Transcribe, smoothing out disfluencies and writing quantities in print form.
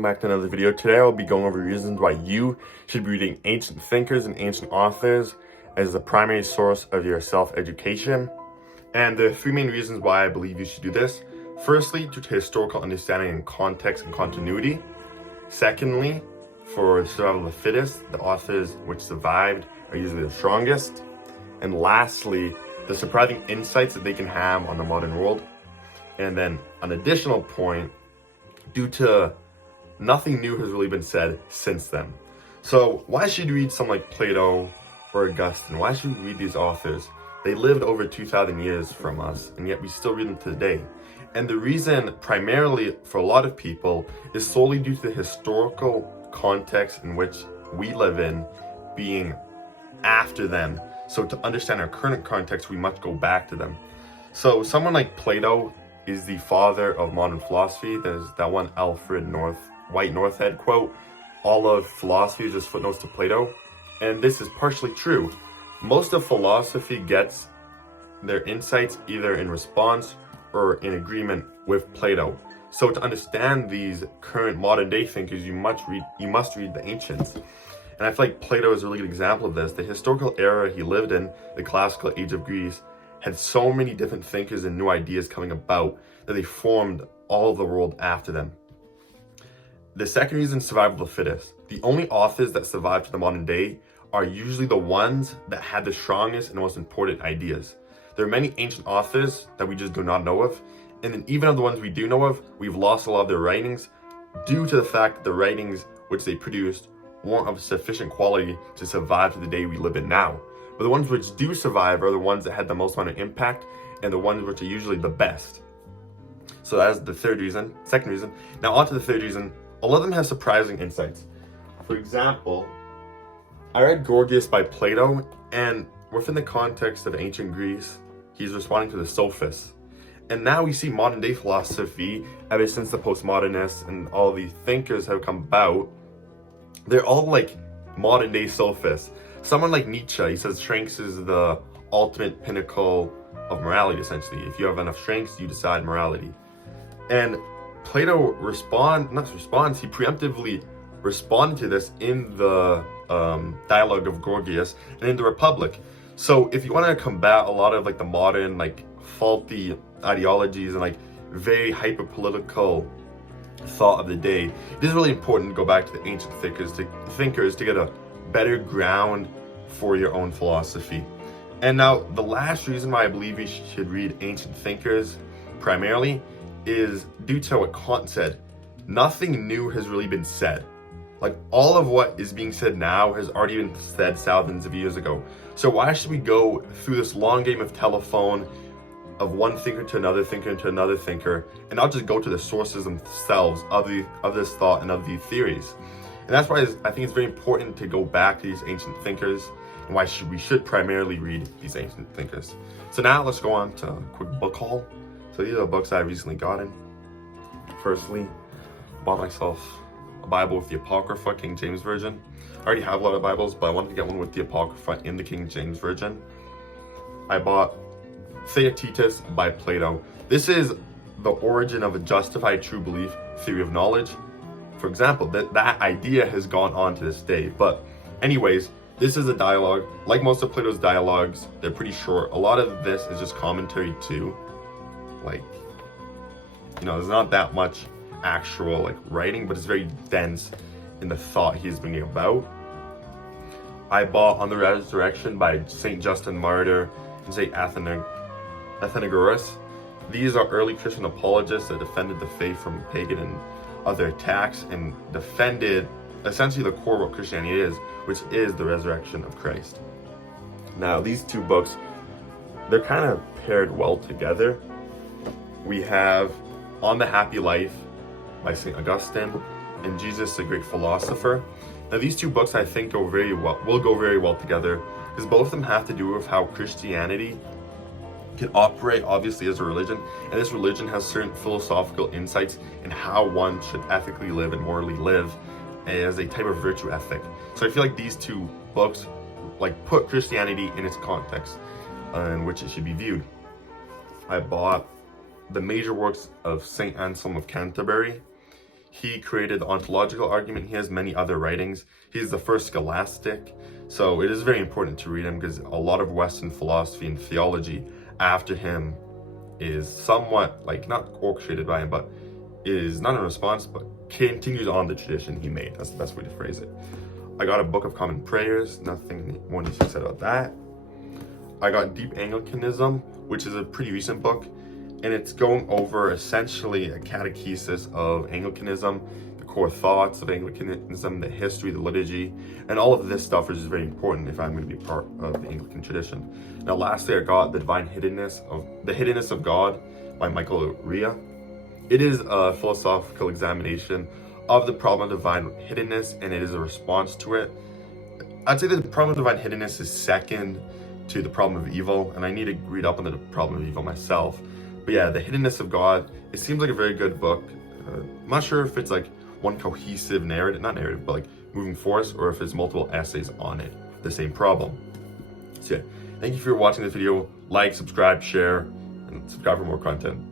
welcome back to another video. Today I'll be going over reasons why you should be reading ancient thinkers and ancient authors as the primary source of your self-education. And there are three main reasons why I believe you should do this. Firstly, due to historical understanding and context and continuity. Secondly, for survival of the fittest, the authors which survived are usually the strongest. And lastly, the surprising insights that they can have on the modern world. And then an additional point, due to nothing new has really been said since then. So why should you read someone like Plato or Augustine? Why should we read these authors? They lived over 2,000 years from us, and yet we still read them today. And the reason primarily for a lot of people is solely due to the historical context in which we live in being after them. So to understand our current context, we must go back to them. So someone like Plato is the father of modern philosophy. There's that one Alfred White Northhead quote, all of philosophy is just footnotes to Plato. And this is partially true. Most of philosophy gets their insights either in response or in agreement with Plato. So to understand these current modern day thinkers, you must read the ancients. And I feel like Plato is a really good example of this. The historical era he lived in, the classical age of Greece, had so many different thinkers and new ideas coming about that they formed all of the world after them. The second reason, survival of the fittest. The only authors that survive to the modern day are usually the ones that had the strongest and most important ideas. There are many ancient authors that we just do not know of, and then even of the ones we do know of, we've lost a lot of their writings due to the fact that the writings which they produced weren't of sufficient quality to survive to the day we live in now. But the ones which do survive are the ones that had the most amount of impact and the ones which are usually the best. So that's the second reason. Now on to the third reason. A lot of them have surprising insights. For example, I read Gorgias by Plato, and within the context of ancient Greece, he's responding to the sophists. And now we see modern day philosophy, ever since the postmodernists and all the thinkers have come about, they're all like modern day sophists. Someone like Nietzsche, he says strength is the ultimate pinnacle of morality, essentially. If you have enough strength, you decide morality. And Plato he preemptively responded to this in the dialogue of Gorgias and in the Republic. So if you want to combat a lot of like the modern like faulty ideologies and like very hyper-political thought of the day, it is really important to go back to the ancient thinkers to get a better ground for your own philosophy. And now the last reason why I believe you should read ancient thinkers primarily is due to what Kant said. Nothing new has really been said. Like all of what is being said now has already been said thousands of years ago. So why should we go through this long game of telephone of one thinker to another thinker to another thinker and not just go to the sources themselves of this thought and of these theories? And that's why I think it's very important to go back to these ancient thinkers and why we should primarily read these ancient thinkers. So now let's go on to a quick book haul. So these are the books I've recently gotten. Firstly, bought myself a Bible with the Apocrypha, King James Version. I already have a lot of Bibles, but I wanted to get one with the Apocrypha in the King James Version. I bought Theaetetus by Plato. This is the origin of a justified true belief theory of knowledge. For example, that idea has gone on to this day. But anyways, this is a dialogue. Like most of Plato's dialogues, they're pretty short. A lot of this is just commentary too. Like, there's not that much actual like writing, but it's very dense in the thought he's bringing about. I bought On the Resurrection by St. Justin Martyr and St. Athenagoras. These are early Christian apologists that defended the faith from pagan and other attacks and defended essentially the core of what Christianity is, which is the resurrection of Christ. Now, these two books, they're kind of paired well together. We have On the Happy Life by St. Augustine and Jesus, the Great Philosopher. Now, these two books I think will go very well together because both of them have to do with how Christianity can operate obviously as a religion, and this religion has certain philosophical insights in how one should ethically live and morally live as a type of virtue ethic. So I feel like these two books like put Christianity in its context in which it should be viewed. I bought the major works of St. Anselm of Canterbury. He created the ontological argument. He has many other writings. He's the first scholastic. So it is very important to read him because a lot of Western philosophy and theology after him is somewhat, like, not orchestrated by him, but is not in response, but continues on the tradition he made. That's the best way to phrase it. I got a Book of Common Prayers. Nothing more needs to be said about that. I got Deep Anglicanism, which is a pretty recent book, and it's going over essentially a catechesis of Anglicanism, the core thoughts of Anglicanism, the history, the liturgy, and all of this stuff is very important if I'm going to be part of the Anglican tradition. Now, lastly, I got The Hiddenness of God by Michael Rea. It is a philosophical examination of the problem of divine hiddenness, and it is a response to it. I'd say that the problem of divine hiddenness is second to the problem of evil, and I need to read up on the problem of evil myself. But yeah, The Hiddenness of God, it seems like a very good book. I'm not sure if it's like one cohesive narrative, not narrative, but like moving force, or if it's multiple essays on it, the same problem. So yeah, thank you for watching this video. Like, subscribe, share, and subscribe for more content.